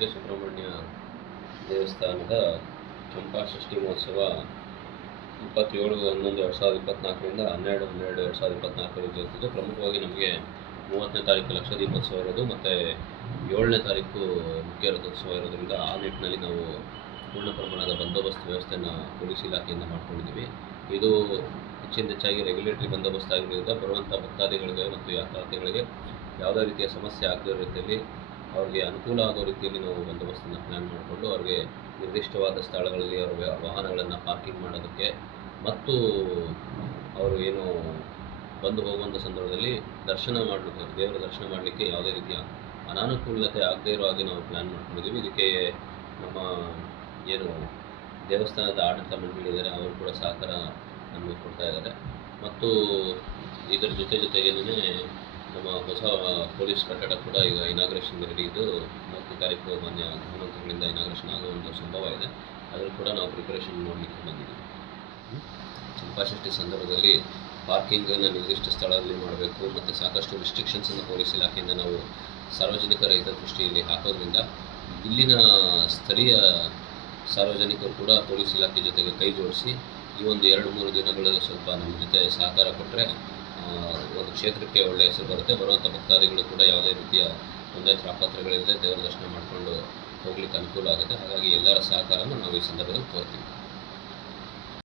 ಕುಕ್ಕೆ ಸುಬ್ರಹ್ಮಣ್ಯ ದೇವಸ್ಥಾನದ ಚಂಪಾ ಷಷ್ಠಿ ಮಹೋತ್ಸವ ಇಪ್ಪತ್ತೇಳು ಹನ್ನೊಂದು ಎರಡು ಸಾವಿರದ ಇಪ್ಪತ್ತ್ನಾಲ್ಕರಿಂದ ಹನ್ನೆರಡು ಹನ್ನೆರಡು ಎರಡು ಸಾವಿರದ ಇಪ್ಪತ್ತ್ನಾಲ್ಕರವರೆಗೂ ಇರ್ತದೆ ಪ್ರಮುಖವಾಗಿ ನಮಗೆ ಮೂವತ್ತನೇ ತಾರೀಕು ಲಕ್ಷ ದೀಪೋತ್ಸವ ಇರೋದು ಮತ್ತು ಏಳನೇ ತಾರೀಕು ಮುಖ್ಯ ರಥೋತ್ಸವ ಇರೋದರಿಂದ ಆ ನಿಟ್ಟಿನಲ್ಲಿ ನಾವು ಪೂರ್ಣ ಪ್ರಮಾಣದ ಬಂದೋಬಸ್ತ್ ವ್ಯವಸ್ಥೆಯನ್ನು ಪೊಲೀಸ್ ಇಲಾಖೆಯಿಂದ ಮಾಡ್ಕೊಂಡಿದ್ದೀವಿ. ಇದು ಹೆಚ್ಚಿನ ಹೆಚ್ಚಾಗಿ ರೆಗ್ಯುಲೇಟರಿ ಬಂದೋಬಸ್ತ್ ಆಗಿರೋದ್ರಿಂದ ಬರುವಂಥ ಭಕ್ತಾದಿಗಳಿಗೆ ಮತ್ತು ಯಾತ್ರಾರ್ಥಿಗಳಿಗೆ ಯಾವುದೇ ರೀತಿಯ ಸಮಸ್ಯೆ ಆಗದ ರೀತಿಯಲ್ಲಿ ಅವ್ರಿಗೆ ಅನುಕೂಲ ಆಗೋ ರೀತಿಯಲ್ಲಿ ನಾವು ಬಂದೋಬಸ್ತನ್ನು ಪ್ಲ್ಯಾನ್ ಮಾಡಿಕೊಂಡು ಅವ್ರಿಗೆ ನಿರ್ದಿಷ್ಟವಾದ ಸ್ಥಳಗಳಲ್ಲಿ ಅವ್ರ ವಾಹನಗಳನ್ನು ಪಾರ್ಕಿಂಗ್ ಮಾಡೋದಕ್ಕೆ ಮತ್ತು ಅವರು ಏನು ಬಂದು ಹೋಗುವಂಥ ಸಂದರ್ಭದಲ್ಲಿ ದರ್ಶನ ಮಾಡಲಿಕ್ಕೆ, ದೇವರ ದರ್ಶನ ಮಾಡಲಿಕ್ಕೆ ಯಾವುದೇ ರೀತಿಯ ಅನಾನುಕೂಲತೆ ಆಗದೇ ಇರೋ ಹಾಗೆ ನಾವು ಪ್ಲ್ಯಾನ್ ಮಾಡ್ಕೊಂಡಿದ್ದೀವಿ. ಇದಕ್ಕೆ ನಮ್ಮ ಏನು ದೇವಸ್ಥಾನದ ಆಡಳಿತ ಮಂಡಳಿ ಇದ್ದಾರೆ ಅವರು ಕೂಡ ಸಹಕಾರ ನಮಗೆ ಕೊಡ್ತಾ ಇದ್ದಾರೆ. ಮತ್ತು ಇದರ ಜೊತೆ ಜೊತೆಗೇನೆ ನಮ್ಮ ಹೊಸ ಪೊಲೀಸ್ ಕಟ್ಟಡ ಕೂಡ ಈಗ ಇನಾಗ್ರೇಷನ್ ರೆಡಿ ಇದ್ದು ಮೂವತ್ತನೇ ತಾರೀಕು ಮಾನ್ಯ ಗೃಹಮಂತ್ರಿಗಳಿಂದ ಇನಾಗ್ರೇಷನ್ ಆಗುವಂಥ ಸಂಭವ ಇದೆ ಅದನ್ನು ಕೂಡ ನಾವು ಪ್ರಿಪರೇಷನ್ ಮಾಡಲಿಕ್ಕೆ ಬಂದಿದ್ದೀವಿ. ಚಂಪಾಷಷ್ಠಿ ಸಂದರ್ಭದಲ್ಲಿ ಪಾರ್ಕಿಂಗನ್ನು ನಿರ್ದಿಷ್ಟ ಸ್ಥಳದಲ್ಲಿ ಮಾಡಬೇಕು, ಮತ್ತು ಸಾಕಷ್ಟು ರಿಸ್ಟ್ರಿಕ್ಷನ್ಸನ್ನು ಪೊಲೀಸ್ ಇಲಾಖೆಯಿಂದ ನಾವು ಸಾರ್ವಜನಿಕರ ಹಿತದೃಷ್ಟಿಯಲ್ಲಿ ಹಾಕೋದ್ರಿಂದ ಇಲ್ಲಿನ ಸ್ಥಳೀಯ ಸಾರ್ವಜನಿಕರು ಕೂಡ ಪೊಲೀಸ್ ಇಲಾಖೆ ಜೊತೆಗೆ ಕೈ ಜೋಡಿಸಿ ಈ ಒಂದು ಎರಡು ಮೂರು ದಿನಗಳಲ್ಲಿ ಸ್ವಲ್ಪ ನಮ್ಮ ಜೊತೆ ಸಹಕಾರ ಕೊಟ್ಟರೆ ಒಂದು ಕ್ಷೇತ್ರಕ್ಕೆ ಒಳ್ಳೆಯ ಹೆಸರು ಬರುತ್ತೆ. ಬರುವಂಥ ಭಕ್ತಾದಿಗಳು ಕೂಡ ಯಾವುದೇ ರೀತಿಯ ತೊಂದರೆ ತಾಪತ್ರಗಳಿಲ್ಲದೆ ದೇವರ ದರ್ಶನ ಮಾಡಿಕೊಂಡು ಹೋಗ್ಲಿಕ್ಕೆ ಅನುಕೂಲ ಆಗುತ್ತೆ. ಹಾಗಾಗಿ ಎಲ್ಲರ ಸಹಕಾರವನ್ನು ನಾವು ಈ ಸಂದರ್ಭದಲ್ಲಿ ಕೋರ್ತೀವಿ